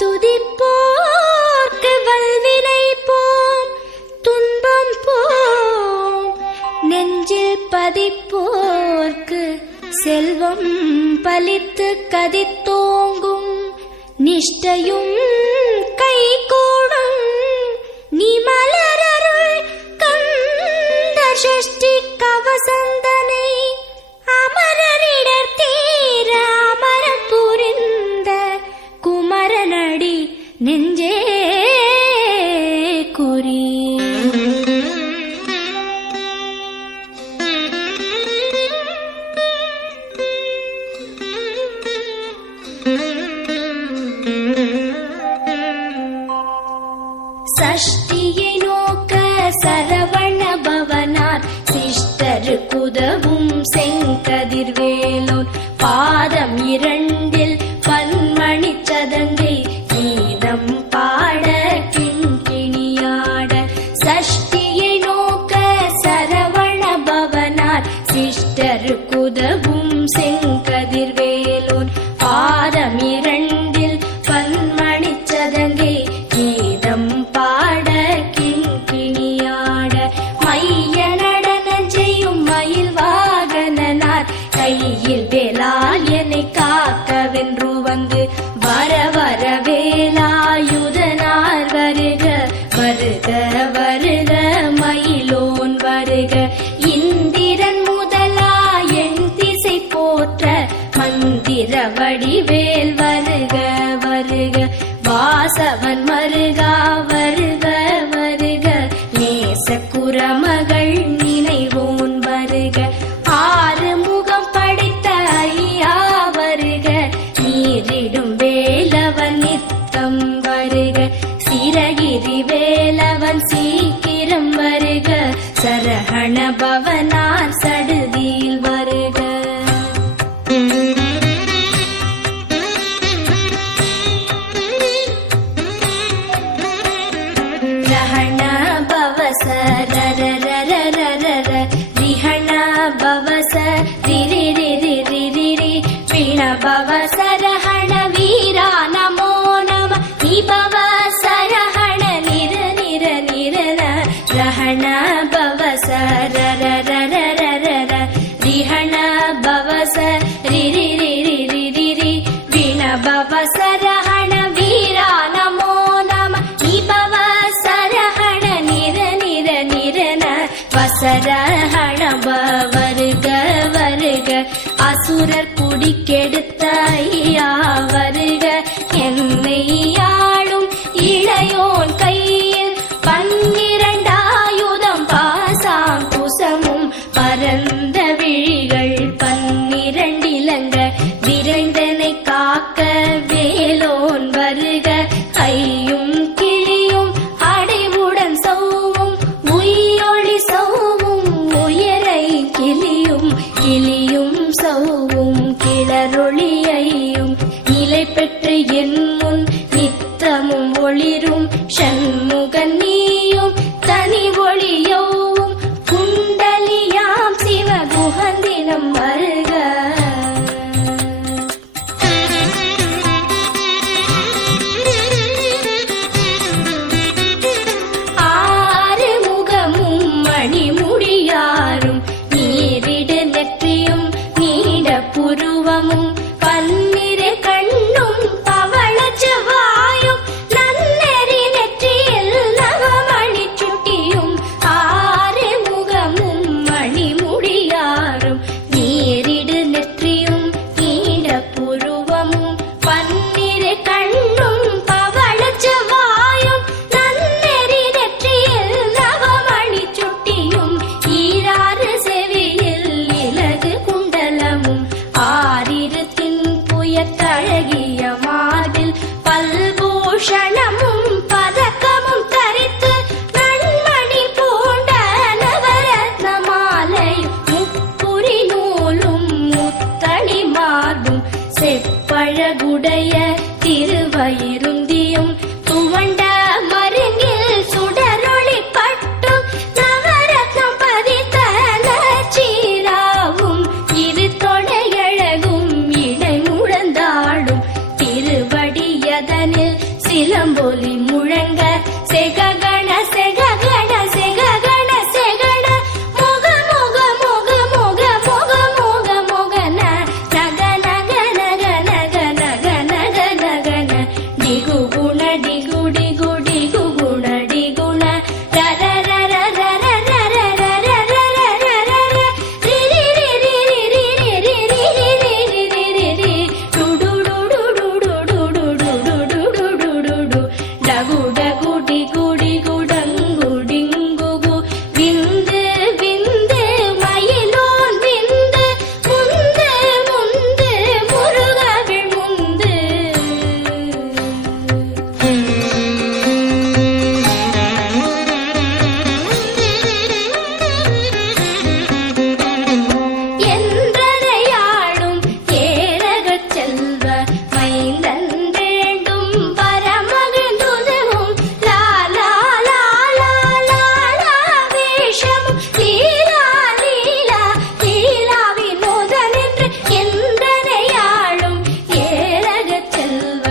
துதிப்போர்க்கு வல்வினை போம் துன்பம் போம், நெஞ்சில் பதிப்போர்க்கு செல்வம் பலித்து கதித்தோங்கும், நிஷ்டையும் கைகூடும் நீ மலரருள் கந்த சஷ்டி கவசந்தனை, அமரரிடர் தீர அமரம் புரிந்த குமரனடி நெஞ்சே குறி. சஷ்டியை நோக்க சரவண பவனார் சிஷ்டரு குதவும் செங்கதிர்வேலோன், பாதம் இரண்டில் பன்மணி சதங்கை கீதம் பாட கிண்கிணியாட. சஷ்டியை நோக்க சரவண பவனார் சிஷ்டரு குதவும் செங்கதிர்வேலோன், பாதம் இரண்டில் பன்மணி சதங்கை கீதம் பாட கிண்கிணியாட. மைய நடன செய்யும் மயில் வாகனனார் கையில் வேலால் என்னை காக்கவென்று வந்து, வர வர வேலாயுதனார் வருக வருக வருக மயிலோன் வருக. இந்திரன் முதலா என் திசை போற்ற மந்திர வடிவேல் வருக வருக. வாசவன் மருகா வருக வருக, நேச குரமகள் நினைவோன் வருக. ஆறு முகம் படைத்த ஐயா வருக, நீரிடும் வேலவன் நித்தம் வருக. சிரகிரி வேலவன் சீக்கிரம் வருக, சரஹண பவனார் சடுதியில் வருக. ரஹண பவச ரரரரரரர, ரிஹண பவச ரிரிரிரிரிரிரி, பிண பவச ரஹண வீரா நமோ நம, நிபவச ரஹண நிர நிர நிரன. ரஹண பவச ரரரரரரர, ரிஹண பவச ரிரிரிரிரிரிரி, பிண பவச ரஹண வீரா நமோ நம, நிபவச ரஹண நிர நிர நிரன. வசரஹண வருக வருக, அசுரர் குடிக்கெடுத்த ஐயா வருக. என்னை ஆளும் இளையோன் கையில் பன்னிரண்டாயுதம் பாசாம் குசமும், பரந்த விழிகள் பன்னிரண்டிலங்க விரைந்தனை காக்க வேலோன் வருக. ஐயும் கிளியும் அடைவுடன் சௌவும் உயிரொளி சௌவும், உயரை கிளியும் கிளியும் சௌவும் கிளரொளியையும், நிலை பெற்று என் முன் நித்தமும் ஒளிரும் ஷண்முகன் நீயும் தனி ஒளியோவும், குண்டலியாம் சிவ குஹந்தினம் வருக. ஆறு முகமும் மணிமுடியாரும், நீரிடு நெற்றியும் நீட புருவமும், பன்னிரு கண்ணும் பவள செவ்வாயும், நன்னெறி நெற்றியில் நவமணி சுட்டியும். ஆறு முகமும் மணிமுடியாரும், நீரிடு நெற்றியும் நீட புருவமும், பன்னிரு கண்ணும் பவள செவ்வாயும், நன்னெறி நெற்றியில் நவமணி சுட்டியும். ஈராறு செவியில் இலகு குண்டலமும், ஆறிரு தின்புயத்தழகிய மார்பில் பல்பூஷணமும் பதக்கமும் தரித்து, நன்மணி பூண்ட நவரத்ன மாலை முப்புரி நூலும் முத்தணி மார்பும், செப்பழகுடைய திருவயிருந்தியும், துவண்ட மருங்கில் சுடரொளி பட்டும், நவரத்னம் பதித்த நச்சீராவும், இரு தொடையழகும் இடை முழந்தாடும் திருவடியதனில் சிலம்பொலி முழங்க செககண செககண செககண செகண முக முக முக முக முக முக முகன நக நக நக நக நக நக நகன டிகு குண டிகு டிகு டிகு குண டிகுண ரர ரர ரர ரர ரர ரர ரர ரி ரி ரி ரி ரி ரி ரி ரி ரி ரி ரி ரி டு டு டு டு டு டு டு டு டு டு டு டு டு டு டகு டகு டிகு டிகு டங்கு டிங்கு கு விந்து விந்து மயிலோன் விந்து முந்து முந்து முருகவிழ் முந்து என்றதையாளும் ஏரகச் செல்வ மைந்தன் வேண்டும் பரமகிழ்ந்துதவும் லாலா லாலா லாலா வேஷமும் லீலா லீலா லீலா வினோதனென்று என்றதையாளும் ஏரகச் செல்வ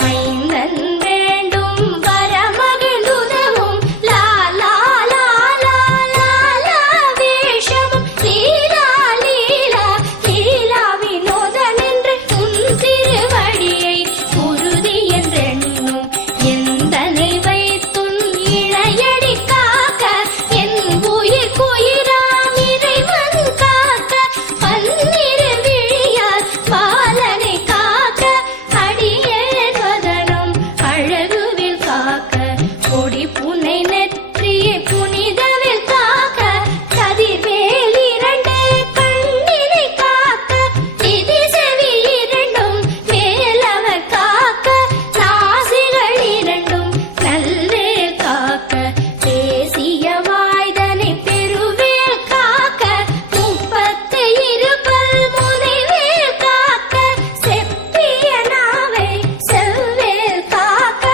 மைந்தன் வேண்டும் பரமகிழ்ந்துதவும் லாலா லாலா லாலா வேஷமும் லீலா லீலா லீலா வினோதனென்று உன் திருவடியை உறுதி என்றெண்ணும் எந்தனை வைத்துன் இணையடி காக்க என் உயிர் குயிராம் இறைவன் காக்க பன்னிரு விழியால் பாலனை காக்க அடியேன் வதனம் அழகுவில் காக்க கொடி புனை நெற்றியை புனிதவில் காக்க கதிர்வேல் இரண்டு கண்ணினை காக்க நிதி செவி இரண்டும் மேலவர் காக்க நாசிகள் இரண்டும் நல்வேல் காக்க பேசிய வாய்தனை பெருவேல் காக்க முப்பத்து இருபல் முனைவேல் காக்க செப்பிய நாவை செவ்வேல் காக்க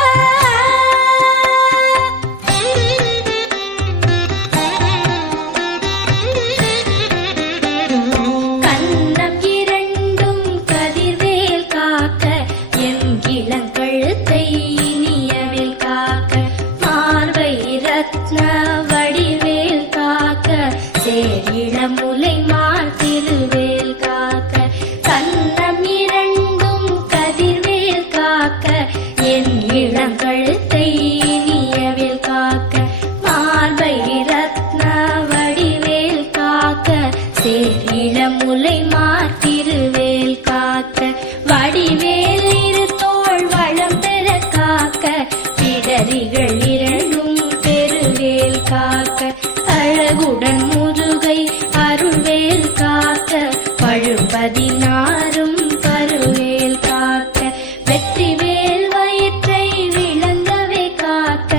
கன்னம் இரண்டும் கதிர்வேல் காக்க என் இளங்கழுத்தை இனியவில் காக்க மார்பை ரத்ன வடிவேல் காக்க சேரிளமுலை மார்த்திருவேல் காக்க கன்னம் இரண்டும் கதிர்வேல் காக்க என் இளங்கழுத்தை இனியவில் காக்க மார்பை ரத்ன வடிவேல் காக்க சேரிளமுலை மார்த்திருவேல் காக்க வடிவேல் இரு தோள் வளம் பெற காக்க பிடரிகள் இரண்டும் பெருவேல் காக்க அழகுடன் முதுகை அருள்வேல் காக்க பழுப்பதினாரும் பருவேல் காக்க வெற்றிவேல் வயிற்றை விளங்கவே காக்க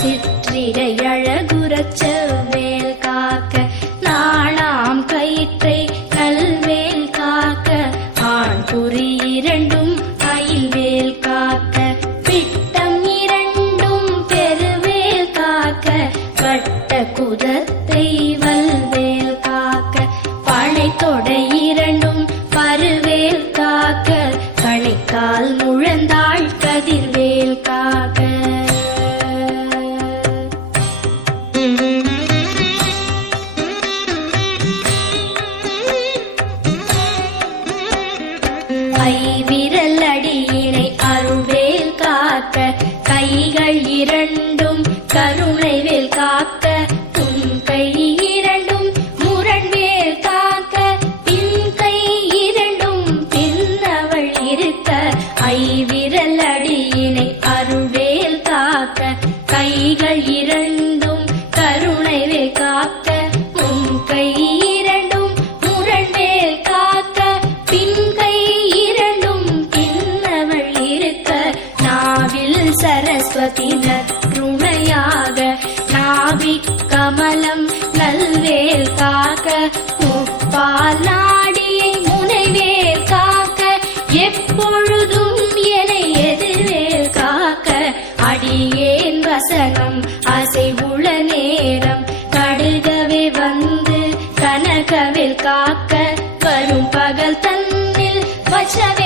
சிற்றிடை அழகுறச் செவ்வேல் காக்க நாளாம் கயிற்றை நல்வேல் காக்க ஆண் குறி இரண்டும் அயில்வேல் காக்க பிட்டம் இரண்டும் பெருவேல் காக்க வட்ட குதத்தை வல்வேல் காக்க பனை தொடை இரண்டும் பருவேல் காக்க கணைக்கால் முழந்தாள் கதிர்வேல் காக்க ஐவிரல் அடியினை அருள்வேல் காக்க கைகள் இரண்டும் கருணைவேல் காக்க உன் கை இரண்டும் முரண்வேல் காக்க பின் கை இரண்டும் பின்னவள் இருக்க ஐவிரல் அடியினை அருள்வேல் காக்க கைகள் இரண்டும் கருணைவேல் காக்க உன் கை இரண்டும் முரண்வேல் காக்க பின் கை இரண்டும் பின்னவள் இருக்க நாவில் சரஸ்வதி நற்றுணையாக நாவிக் கமலம் நல்வேல் காக்க முப்பால் நாடியை முனைவேல் காக்க எப்பொழுதும் என எதிர்வேல் காக்க அடியேன் வசனம் அசைவுள நேரம் கடுகவே வந்து கனகவில் காக்க வரும் பகல் தன்னில் வச்சவே